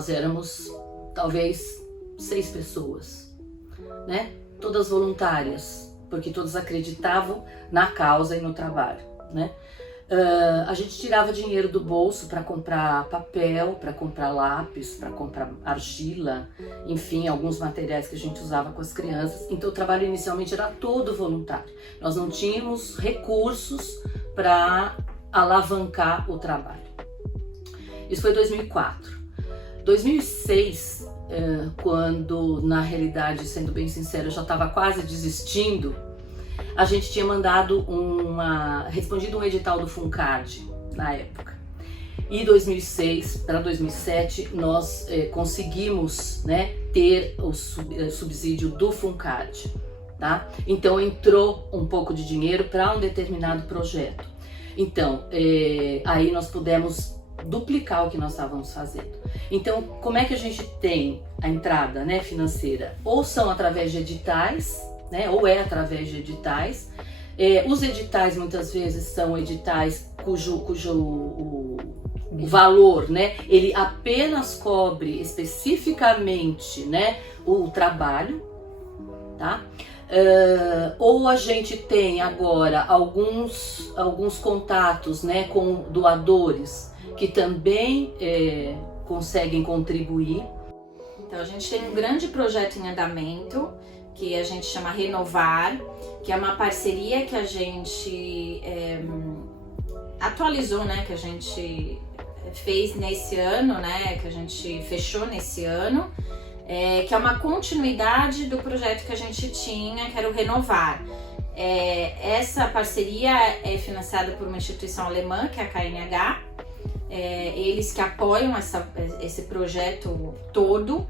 nós éramos talvez 6 pessoas, né? Todas voluntárias, porque todas acreditavam na causa e no trabalho, né? A gente tirava dinheiro do bolso para comprar papel, para comprar lápis, para comprar argila, enfim, alguns materiais que a gente usava com as crianças. Então o trabalho inicialmente era todo voluntário. Nós não tínhamos recursos para alavancar o trabalho. Isso foi 2004. 2006, quando na realidade, sendo bem sincera, eu já estava quase desistindo, a gente tinha respondido um edital do FUNCAD na época. E 2006 para 2007 nós conseguimos, né, ter o subsídio do FUNCAD, tá? Então entrou um pouco de dinheiro para um determinado projeto. Então aí nós pudemos duplicar o que nós estávamos fazendo. Então, como é que a gente tem a entrada, né, financeira? Ou são através de editais, né, ou é através de editais. Os editais muitas vezes são editais cujo o valor, né, ele apenas cobre especificamente, né, o trabalho, tá? Ou a gente tem agora alguns contatos, né, com doadores que também conseguem contribuir. Então a gente tem um grande projeto em andamento que a gente chama Renovar, que é uma parceria que a gente atualizou, né, que a gente fez nesse ano, né, que a gente fechou nesse ano, que é uma continuidade do projeto que a gente tinha, que era o Renovar. Essa parceria é financiada por uma instituição alemã, que é a KNH, eles que apoiam esse projeto todo,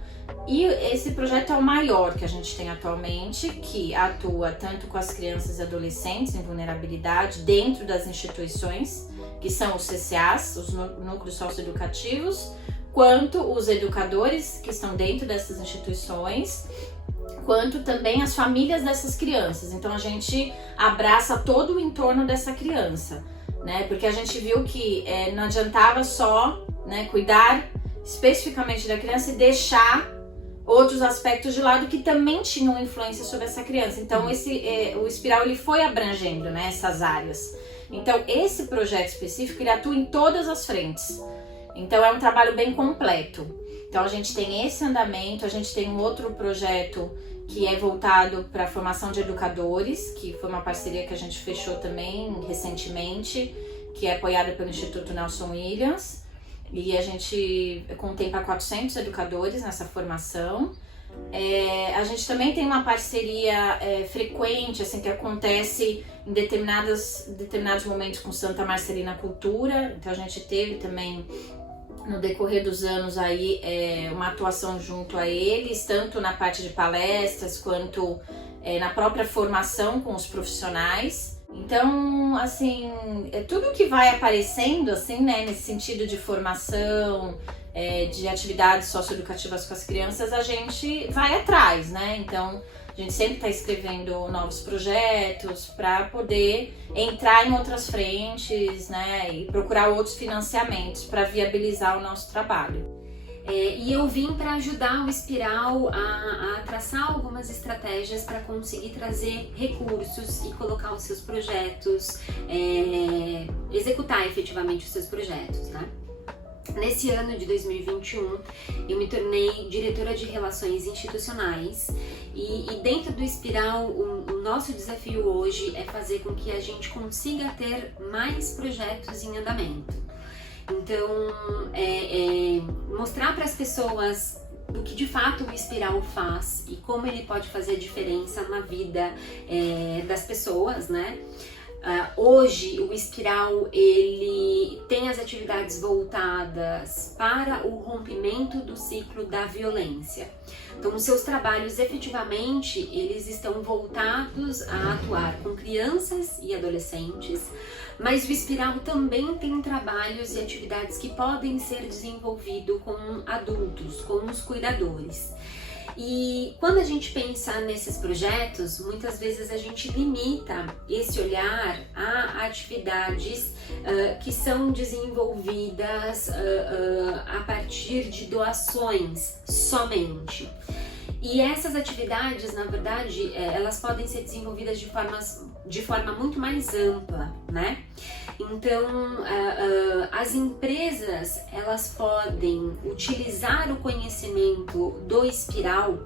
e esse projeto é o maior que a gente tem atualmente, que atua tanto com as crianças e adolescentes em vulnerabilidade dentro das instituições, que são os CCAs, os núcleos socioeducativos, quanto os educadores que estão dentro dessas instituições, quanto também as famílias dessas crianças. Então a gente abraça todo o entorno dessa criança, né? Porque a gente viu que não adiantava só, né, cuidar especificamente da criança e deixar outros aspectos de lado que também tinham influência sobre essa criança. Então o Espiral ele foi abrangendo, né, essas áreas. Então esse projeto específico ele atua em todas as frentes. Então é um trabalho bem completo. Então a gente tem esse andamento, a gente tem um outro projeto que é voltado para a formação de educadores, que foi uma parceria que a gente fechou também recentemente, que é apoiada pelo Instituto Nelson Williams, e a gente contempla 400 educadores nessa formação. A gente também tem uma parceria frequente, assim, que acontece em determinados momentos com Santa Marcelina Cultura. Então a gente teve também no decorrer dos anos aí uma atuação junto a eles, tanto na parte de palestras quanto na própria formação com os profissionais. Então, assim, tudo que vai aparecendo, assim, né, nesse sentido de formação, de atividades socioeducativas com as crianças, a gente vai atrás, né? Então, a gente sempre está escrevendo novos projetos para poder entrar em outras frentes, né, e procurar outros financiamentos para viabilizar o nosso trabalho. E eu vim para ajudar o Espiral a traçar algumas estratégias para conseguir trazer recursos e colocar os seus projetos, executar efetivamente os seus projetos, né? Nesse ano de 2021, eu me tornei diretora de Relações Institucionais e dentro do Espiral, o nosso desafio hoje é fazer com que a gente consiga ter mais projetos em andamento. Então, mostrar para as pessoas o que de fato o Espiral faz e como ele pode fazer diferença na vida das pessoas, né? Hoje o Espiral ele tem as atividades voltadas para o rompimento do ciclo da violência. Então os seus trabalhos efetivamente eles estão voltados a atuar com crianças e adolescentes, mas o Espiral também tem trabalhos e atividades que podem ser desenvolvidos com adultos, com os cuidadores. E quando a gente pensa nesses projetos, muitas vezes a gente limita esse olhar a atividades que são desenvolvidas a partir de doações somente. E essas atividades, na verdade, elas podem ser desenvolvidas de forma muito mais ampla, né? Então, as empresas, elas podem utilizar o conhecimento do Espiral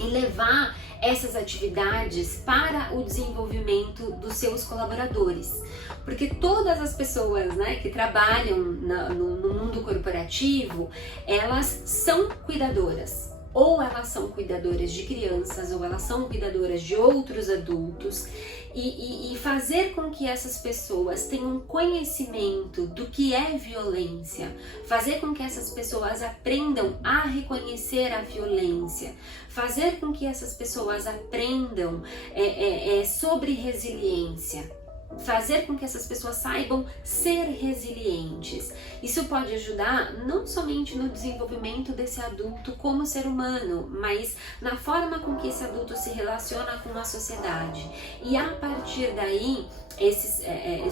e levar essas atividades para o desenvolvimento dos seus colaboradores. Porque todas as pessoas, né, que trabalham no mundo corporativo, elas são cuidadoras. Ou elas são cuidadoras de crianças, ou elas são cuidadoras de outros adultos, e fazer com que essas pessoas tenham conhecimento do que é violência, fazer com que essas pessoas aprendam a reconhecer a violência, fazer com que essas pessoas aprendam sobre resiliência, fazer com que essas pessoas saibam ser resilientes. Isso pode ajudar não somente no desenvolvimento desse adulto como ser humano, mas na forma com que esse adulto se relaciona com a sociedade. E a partir daí,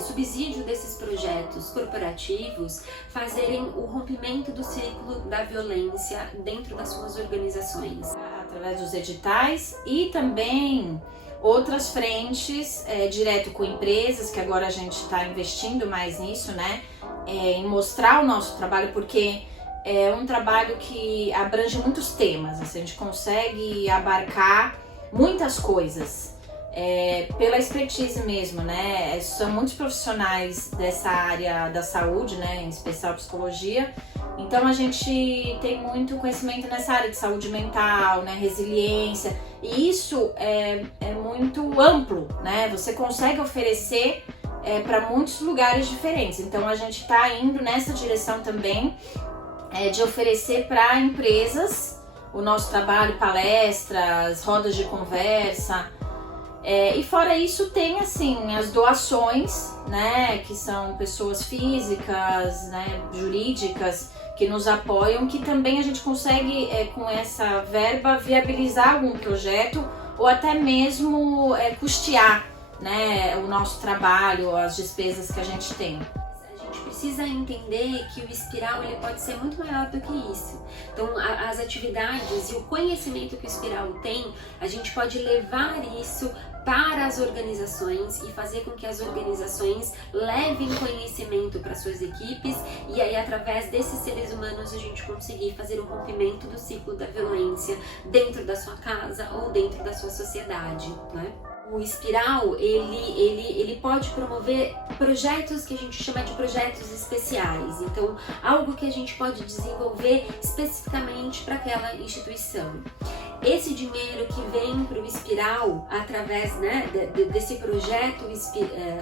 subsídio desses projetos corporativos fazerem o rompimento do ciclo da violência dentro das suas organizações. Através dos editais e também outras frentes, direto com empresas, que agora a gente está investindo mais nisso, né? Em mostrar o nosso trabalho, porque é um trabalho que abrange muitos temas, assim, a gente consegue abarcar muitas coisas, pela expertise mesmo, né? São muitos profissionais dessa área da saúde, né? Em especial psicologia. Então a gente tem muito conhecimento nessa área de saúde mental, né? Resiliência. E isso é muito amplo, né? Você consegue oferecer para muitos lugares diferentes. Então a gente está indo nessa direção também, de oferecer para empresas o nosso trabalho, palestras, rodas de conversa. E fora isso tem assim as doações, né? Que são pessoas físicas, né? Jurídicas, que nos apoiam, que também a gente consegue, com essa verba, viabilizar algum projeto ou até mesmo custear, né, o nosso trabalho, as despesas que a gente tem. A gente precisa entender que o Espiral ele pode ser muito maior do que isso. Então, as atividades e o conhecimento que o Espiral tem, a gente pode levar isso para as organizações e fazer com que as organizações levem conhecimento para suas equipes, e aí através desses seres humanos a gente conseguir fazer o rompimento do ciclo da violência dentro da sua casa ou dentro da sua sociedade, né? O Espiral, ele pode promover projetos que a gente chama de projetos especiais. Então, algo que a gente pode desenvolver especificamente para aquela instituição. Esse dinheiro que vem para o Espiral, através, né, desse projeto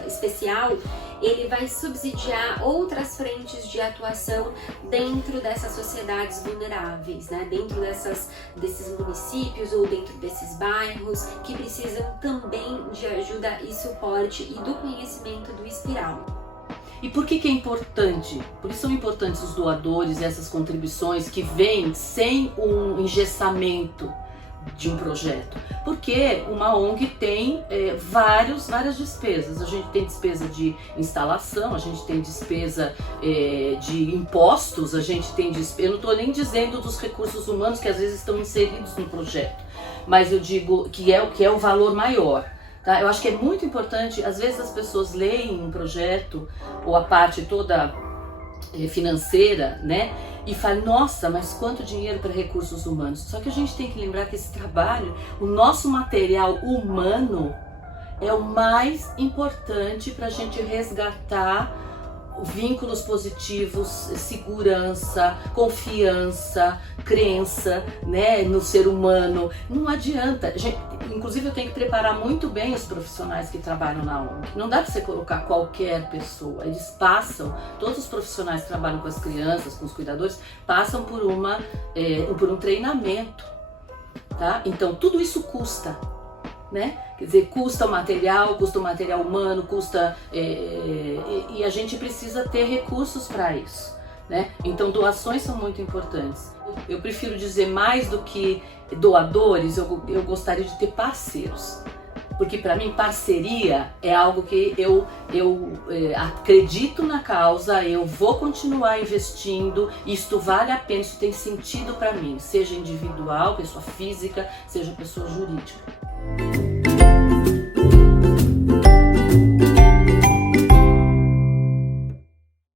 especial, ele vai subsidiar outras frentes de atuação dentro dessas sociedades vulneráveis, né, dentro desses municípios ou dentro desses bairros que precisam também de ajuda e suporte e do conhecimento do Espiral. E por que é importante? Por isso são importantes os doadores e essas contribuições que vêm sem um engessamento de um projeto. Porque uma ONG tem várias despesas. A gente tem despesa de instalação, a gente tem despesa de impostos, a gente tem despesa... Eu não estou nem dizendo dos recursos humanos que às vezes estão inseridos no projeto, mas eu digo que é o valor maior. Tá? Eu acho que é muito importante, às vezes as pessoas leem um projeto ou a parte toda financeira, né? E falam, nossa, mas quanto dinheiro para recursos humanos? Só que a gente tem que lembrar que esse trabalho, o nosso material humano é o mais importante para a gente resgatar vínculos positivos, segurança, confiança, crença, né, no ser humano. Não adianta, inclusive eu tenho que preparar muito bem os profissionais que trabalham na ONG. Não dá para você colocar qualquer pessoa. Eles passam, todos os profissionais que trabalham com as crianças, com os cuidadores, passam por um treinamento, tá? Então tudo isso custa, né? Quer dizer, custa o material humano, custa... e a gente precisa ter recursos para isso, né? Então doações são muito importantes. Eu prefiro dizer mais do que doadores, eu gostaria de ter parceiros. Porque para mim parceria é algo que eu acredito na causa, eu vou continuar investindo, isto vale a pena, isso tem sentido para mim, seja individual, pessoa física, seja pessoa jurídica.